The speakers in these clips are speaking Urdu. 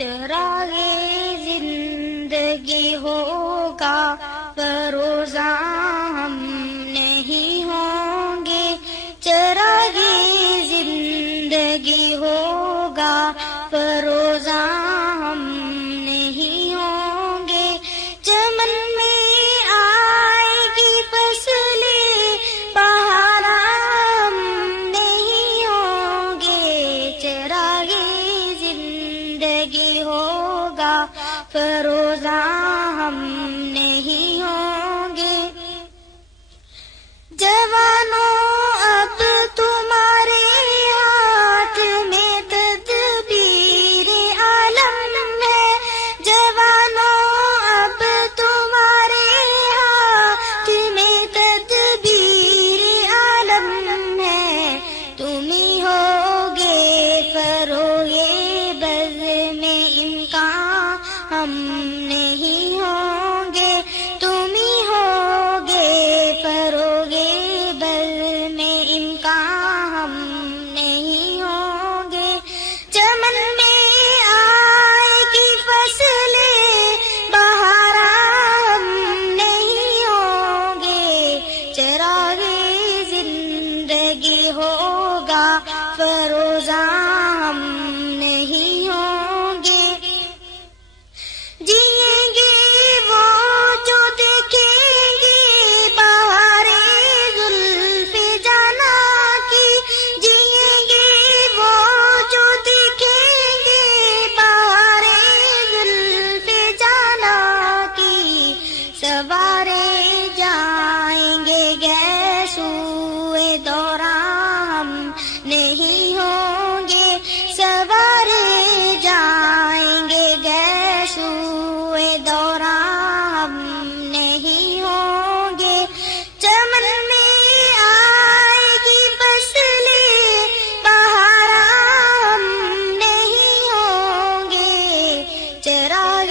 چراغ زندگی ہوگا فروزاں ہم نہیں ہوں گے، چراغ زندگی ہوگا فروزاں ہم نہیں ہوں گے، چمن میں آئے گی فصلیں بہاراں ہم نہیں ہوں گے، چراغ زندگی ہوگا فروزاں ہم نہیں ہوں گے۔ جوانوں اب تمہارے ہاتھ میں تدبیر عالم ہے، جوانوں اب تمہارے ہاتھ میں تدبیر عالم ہے، تم ہی ہوگے فروغ بز میں امکان ہم نہیں ہوں گے، تم ہی ہوگے فروغ بز میں امکان ہم نہیں ہوں گے، چمن میں آئے گی فصلیں بہاراں ہم نہیں ہوں گے، چراغ زندگی ہوگا فروزاں ہم نہیں ہوں گے، جئیں گے وہ جو دیکھیں گے بہارے زلف جانا کی، جئیں گے وہ جو دیکھیں گے بہارے زلف جانا کی، سوارے جائیں گے گیسوئے دوراں ہم نہیں ہوں گے، سوارے جائیں گے گیسوئے دوراں ہم نہیں ہوں گے، چمن میں آئے گی فصلیں بہاراں ہم نہیں ہوں گے، چراغ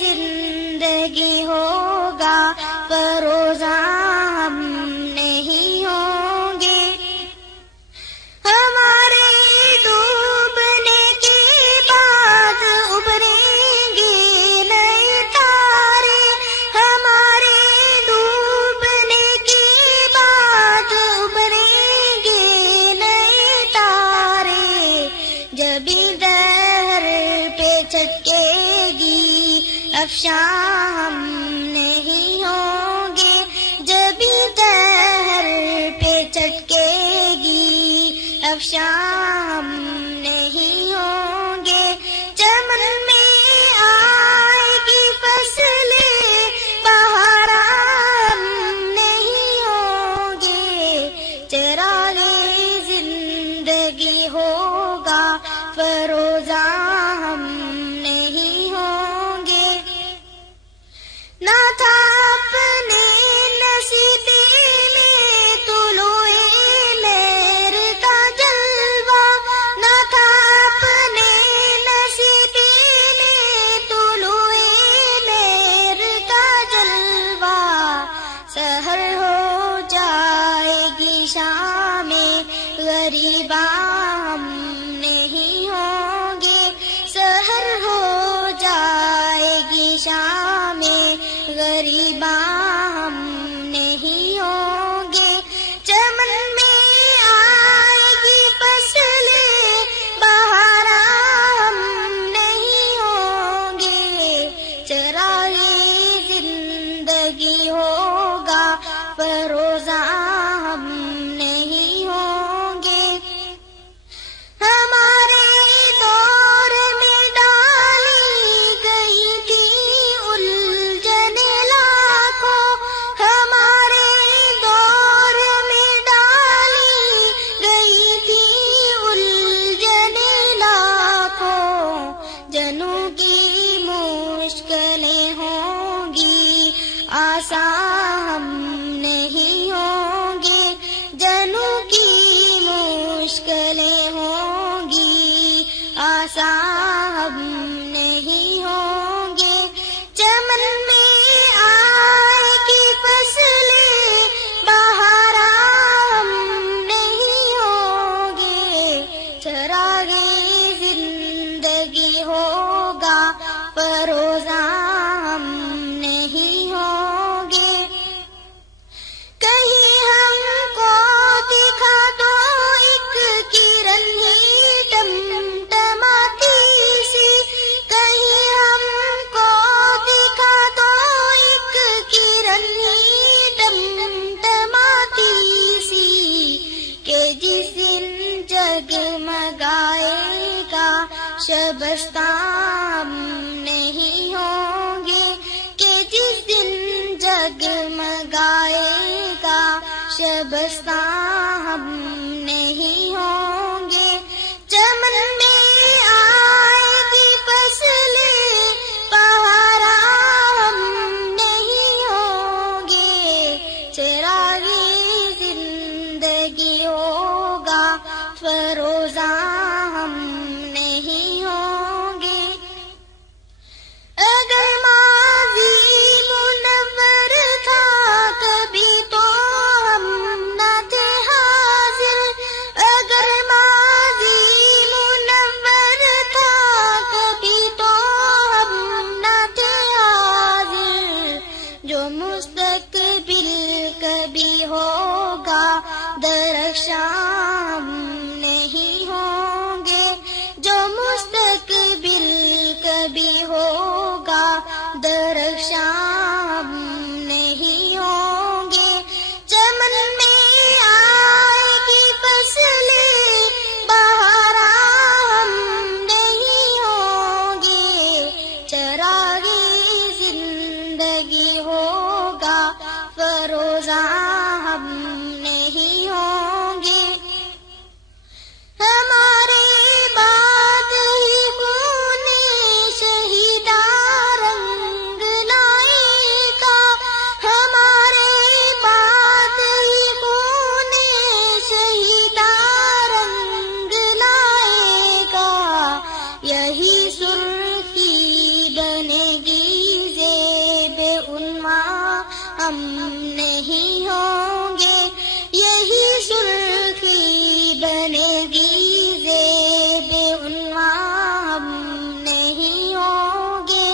زندگی ہوگا فروزاں ہم نہیں ہوں گے، ہمارے ڈوبنے کے بعد ابھریں گے نئے تارے، ہمارے ڈوبنے کے بعد ابھریں گے نئے تارے، جب دہر پہ چھٹکے گی افشاں ہم نہیں ہوں گے، جب دہر پہ چھٹکے گی افشاں ہم نہیں ہوں گے، چمن میں آئے گی فصلیں بہاراں ہم نہیں ہوں گے، چراغ زندگی ہوگا فروزاں ہم نہیں ہوں گے، نہ تھا اپنے نصیب میں طلوع مہر کا جلوہ، نہ تھا اپنے نصیب میں طلوع مہر کا جلوہ، سحر ہو جائے گی شام غریباں ہم نہیں ہوں گے، سحر ہو جائے گی شام غریباں ہم نہیں ہوں گے، چمن میں آئے گی فصلیں بہاراں ہم نہیں ہوں گے، چراغ زندگی ہوگا فروزاں ہم نہیں ہوں گے، ہمارے دور میں ڈالی گئی تھی الجھن لاکھوں، ہمارے دور میں ڈالی گئی تھی الجھن لاکھوں، جنوں کی مشکلیں ہوں گی آسان ہم نہیں ہوں گے، جنوں کی مشکلیں ہوں گی آسان ہم نہیں ہوں گے، چمن میں آئے گی فصلیں بہاراں ہم نہیں ہوں گے، چراغ زندگی ہو جس دن جگمگائے گا شبستان نہیں ہوں گے، کہ جس دن جگمگائے گا شبستان نہیں ہوں گے، چمن میں آئے گی فصلیں بہارا ہم نہیں ہوں گے، چراغی زندگی ہوگا فروزہ ہم نہیں ہوں گے۔ اگر ماضی منور تھا کبھی تو ہم نہ تھے حاضر، اگر ماضی منور تھا کبھی تو ہم نہ تھے حاضر، جو مستقبل کبھی ہوگا درخشاں ہم نہیں ہوں گے، جو مستقبل کبھی ہوگا درخشاں ہم نہیں ہوں گے، چمن میں آئے گی فصلیں بہارا ہم نہیں ہوں گے، چراغی زندگی ہوگا فروزہ ہم نہیں ہوں گے۔ ہمارے بعد ہی خون شہیدہ رنگ لائے گا، ہمارے بعد ہی خون شہیدہ رنگ لائے گا، یہی سرخی بنے گی زیب عنواں ہم نہیں ہوں گے، یہی سرخی بنے گی زیب عنواں ہم نہیں ہوں گے،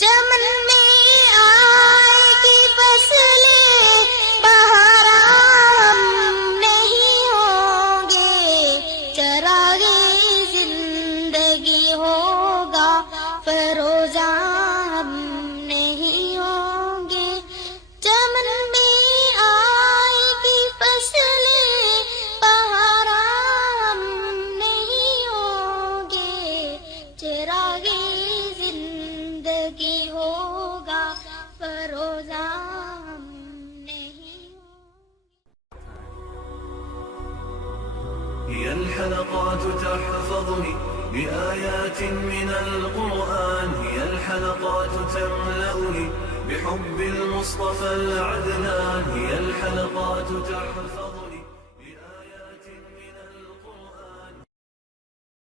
چمن میں آئے گی فصلیں بہارا ہم نہیں ہوں گے، چراغی زندگی ہوگا فروزہ ہم نہیں ہوں گے، چمن میں آئے گی فصلیں بہارا ہم نہیں ہوں گے، چراغی زندگی ہوگا فروزہ ہم نہیں ہوں گے۔ هي الحلقات تحفظني بآيات من القرآن، هي الحلقات تملأني بحب المصطفى العدنان، هي الحلقات تحفظني